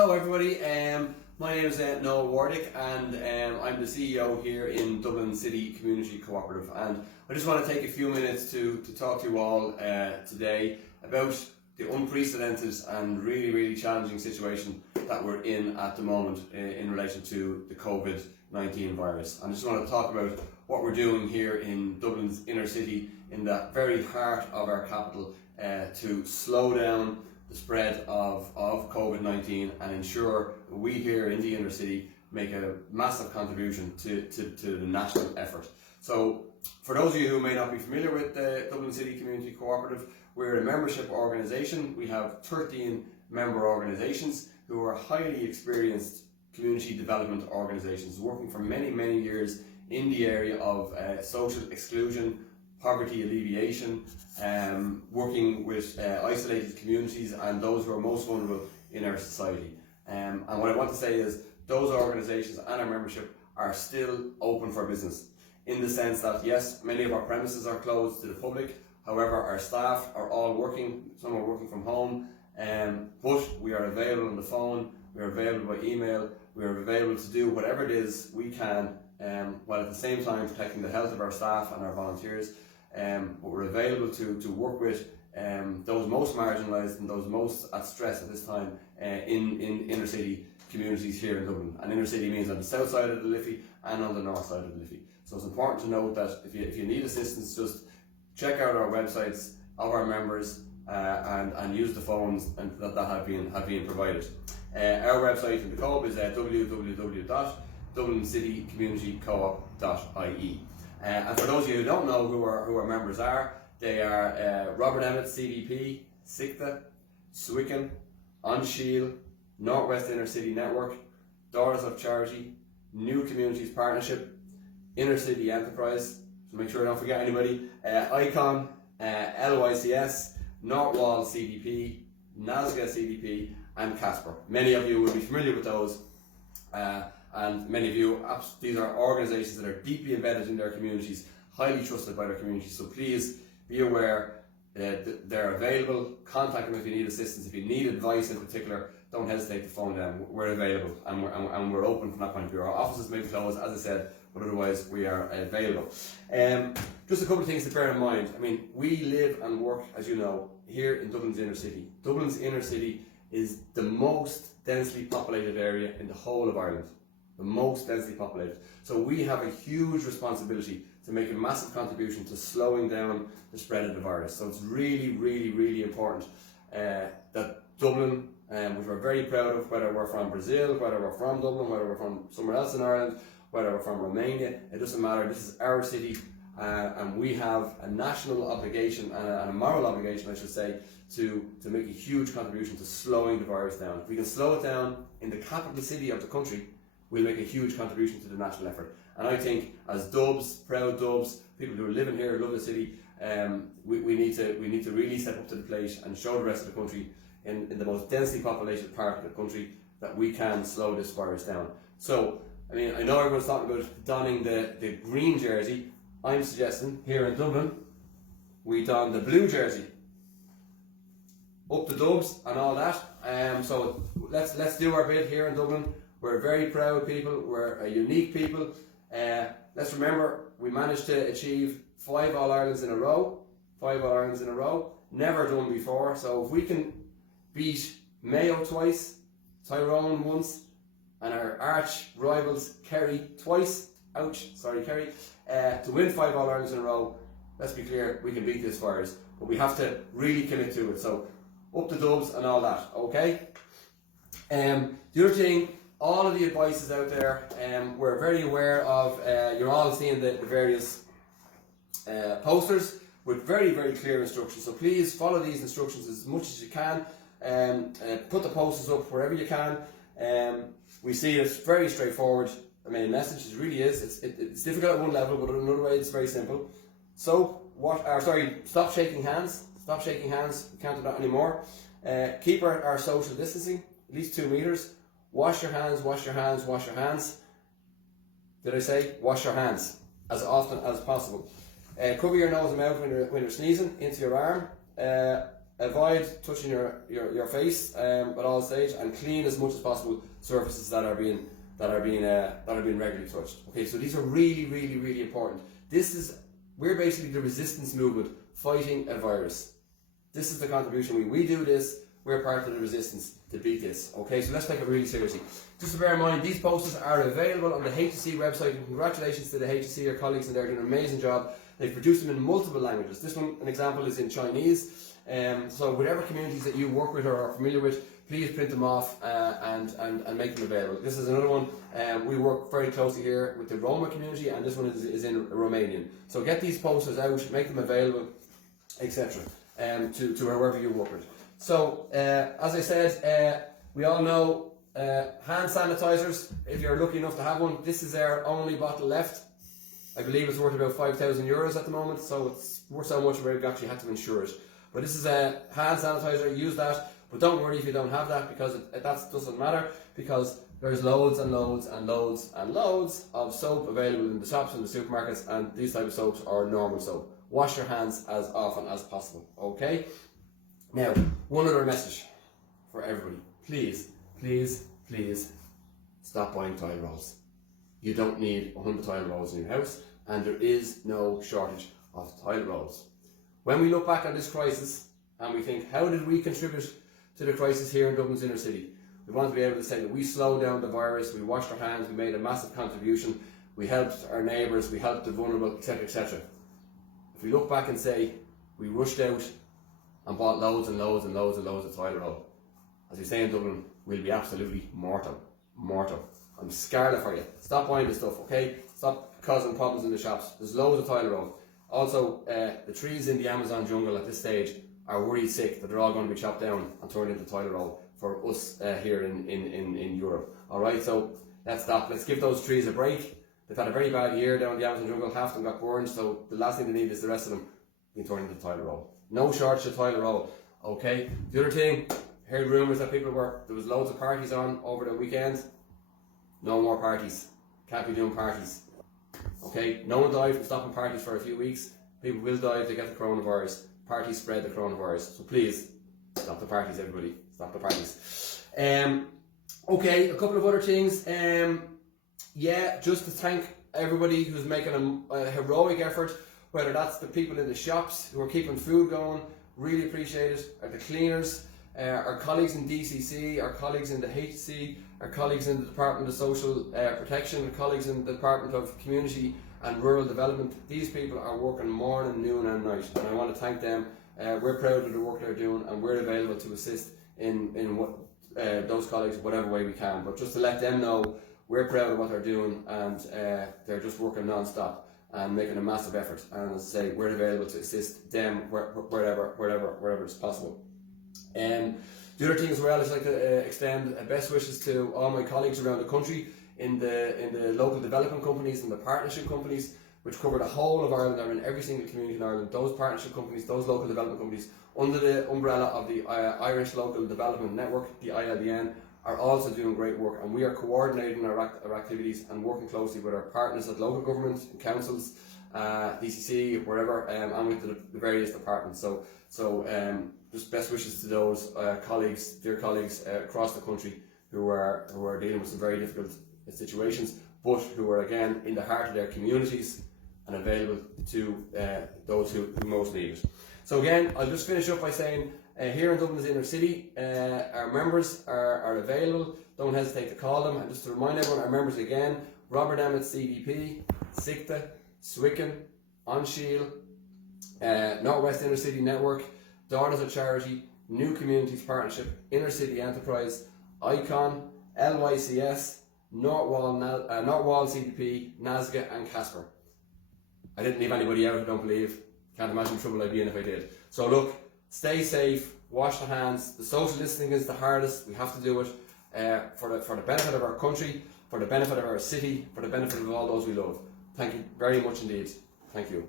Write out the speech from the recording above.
Hello everybody, my name is Noel Wardick and I'm the CEO here in Dublin City Community Cooperative, and I just want to take a few minutes to talk to you all today about the unprecedented and really challenging situation that we're in at the moment in relation to the Covid-19 virus. I just want to talk about what we're doing here in Dublin's inner city, in the very heart of our capital, to slow down the spread of Covid-19 and ensure we here in the inner city make a massive contribution to the national effort. So for those of you who may not be familiar with the Dublin City Community Cooperative, we're a membership organisation. We have 13 member organisations who are highly experienced community development organisations working for many years in the area of social exclusion, poverty alleviation, working with isolated communities and those who are most vulnerable in our society. And what I want to say is those organisations and our membership are still open for business, in the sense that yes, many of our premises are closed to the public. However, our staff are all working, some are working from home, but we are available on the phone, we are available by email, we are available to do whatever it is we can, while at the same time protecting the health of our staff and our volunteers. But we're available to work with those most marginalised and those most at stress at this time in inner city communities here in Dublin. And inner city means on the south side of the Liffey and on the north side of the Liffey. So it's important to note that if you need assistance, just check out our websites of our members and use the phones that have been provided. Our website in the Co-op is www.dublincitycommunitycoop.ie. And for those of you who don't know who our members are, they are Robert Emmet CDP, SICTA, Swicken, Onshiel, Northwest Inner City Network, Daughters of Charity, New Communities Partnership, Inner City Enterprise, so make sure I don't forget anybody, ICON, LYCS, Northwall CDP, NASGA CDP, and Casper. Many of you will be familiar with those. And many of you, these are organisations that are deeply embedded in their communities, highly trusted by their communities. So please be aware that they're available. Contact them if you need assistance. If you need advice in particular, don't hesitate to phone them. We're available and we're open from that point of view. Our offices may be closed, as I said, but otherwise we are available. Just a couple of things to bear in mind. I mean, we live and work, as you know, here in Dublin's inner city. Dublin's inner city is the most densely populated area in the whole of Ireland. The most densely populated. So we have a huge responsibility to make a massive contribution to slowing down the spread of the virus. So it's really important that Dublin, which we're very proud of, whether we're from Brazil, whether we're from Dublin, whether we're from somewhere else in Ireland, whether we're from Romania, it doesn't matter. This is our city, and we have a national obligation and a moral obligation, I should say, to make a huge contribution to slowing the virus down. If we can slow it down in the capital city of the country, we'll make a huge contribution to the national effort. And I think as Dubs, proud Dubs, people who are living here, love the city, we need to really step up to the plate and show the rest of the country in the most densely populated part of the country that we can slow this virus down. So, I mean, I know everyone's talking about donning the green jersey. I'm suggesting here in Dublin, we don the blue jersey. Up the Dubs and all that. So let's do our bit here in Dublin. We're a very proud people, we're a unique people. Let's remember, we managed to achieve 5 All-Irelands in a row, never done before. So if we can beat Mayo twice, Tyrone once, and our arch rivals Kerry twice, Kerry, to win 5 All-Irelands in a row, let's be clear, we can beat this virus, but we have to really commit to it. So up the Dubs and all that, okay? The other thing, all of the advice is out there. We're very aware of, you're all seeing the various posters with very clear instructions. So please follow these instructions as much as you can. Put the posters up wherever you can. We see it's very straightforward. I mean, the message really is. It's difficult at one level, but in another way it's very simple. So, stop shaking hands. Stop shaking hands. We can't do that anymore. Keep our social distancing, at least 2 meters. Wash your hands, wash your hands, wash your hands. Did I say wash your hands as often as possible? Cover your nose and mouth when you're sneezing into your arm. avoid touching your face at all stage, and clean as much as possible surfaces that are being regularly touched. Okay, so these are really important. We're basically the resistance movement fighting a virus. This is the contribution. We do this. We're part of the resistance to beat this. Okay, so let's take it really seriously. Just to bear in mind, these posters are available on the HSE website, and congratulations to the HSE, our colleagues in there, doing an amazing job. They've produced them in multiple languages. This one, an example, is in Chinese. So whatever communities that you work with or are familiar with, please print them off and make them available. This is another one. We work very closely here with the Roma community, and this one is in Romanian. So get these posters out, make them available, etc. To wherever you work with. So, as I said, we all know hand sanitizers. If you're lucky enough to have one, this is our only bottle left. I believe it's worth about €5,000 at the moment, so it's worth so much we actually had to insure it. But this is a hand sanitizer, use that. But don't worry if you don't have that, because that doesn't matter, because there's loads and loads and loads and loads of soap available in the shops and the supermarkets, and these type of soaps are normal soap. Wash your hands as often as possible, okay? Now, one other message for everybody. Please stop buying toilet rolls. You don't need 100 toilet rolls in your house, and there is no shortage of toilet rolls. When we look back on this crisis and we think, how did we contribute to the crisis here in Dublin's inner city? We want to be able to say that we slowed down the virus, we washed our hands, we made a massive contribution, we helped our neighbours, we helped the vulnerable, etc., etc. If we look back and say, we rushed out and bought loads and loads and loads and loads of toilet roll, as we say in Dublin, we'll be absolutely mortal. I'm scarlet for you. Stop buying this stuff, okay? Stop causing problems in the shops. There's loads of toilet roll. Also, the trees in the Amazon jungle at this stage are worried sick that they're all going to be chopped down and turned into toilet roll for us here in Europe. Alright, so let's stop. Let's give those trees a break. They've had a very bad year down in the Amazon jungle. Half of them got burned, so the last thing they need is the rest of them being turned into toilet roll. No shortage of toilet roll, okay? The other thing, heard rumours that there was loads of parties on over the weekend. No more parties. Can't be doing parties. Okay? No one died from stopping parties for a few weeks. People will die if they get the coronavirus. Parties spread the coronavirus. So please, stop the parties, everybody. Stop the parties. Okay, a couple of other things. Just to thank everybody who's making a heroic effort, whether that's the people in the shops who are keeping food going, really appreciate it, or the cleaners, our colleagues in DCC, our colleagues in the HC, our colleagues in the Department of Social Protection, our colleagues in the Department of Community and Rural Development. These people are working morning, noon and night, and I want to thank them. We're proud of the work they're doing, and we're available to assist in what those colleagues whatever way we can. But just to let them know, we're proud of what they're doing, and they're just working non-stop and making a massive effort. And as I say, we're available to assist them wherever it's possible. The other thing as well is I'd like to extend best wishes to all my colleagues around the country in the local development companies and the partnership companies, which cover the whole of Ireland. They're in every single community in Ireland. Those partnership companies, those local development companies, under the umbrella of the Irish Local Development Network, the ILDN, are also doing great work, and we are coordinating our activities and working closely with our partners at local government, councils, DCC, wherever, and with the various departments. So just best wishes to those colleagues, dear colleagues across the country who are dealing with some very difficult situations, but who are again in the heart of their communities and available to those who most need it. So again, I'll just finish up by saying, here in Dublin's inner city, our members are available. Don't hesitate to call them. And just to remind everyone, our members again: Robert Emmett CDP, SICTA, Swicken, Onshiel, North West Inner City Network, Daughters of Charity, New Communities Partnership, Inner City Enterprise, ICON, LYCS, North Wall CDP, NASGA and Casper. I didn't leave anybody out, I don't believe. Can't imagine the trouble I'd be in if I did. So look, stay safe, wash the hands. The social distancing is the hardest. We have to do it for the benefit of our country, for the benefit of our city, for the benefit of all those we love. Thank you very much indeed. Thank you.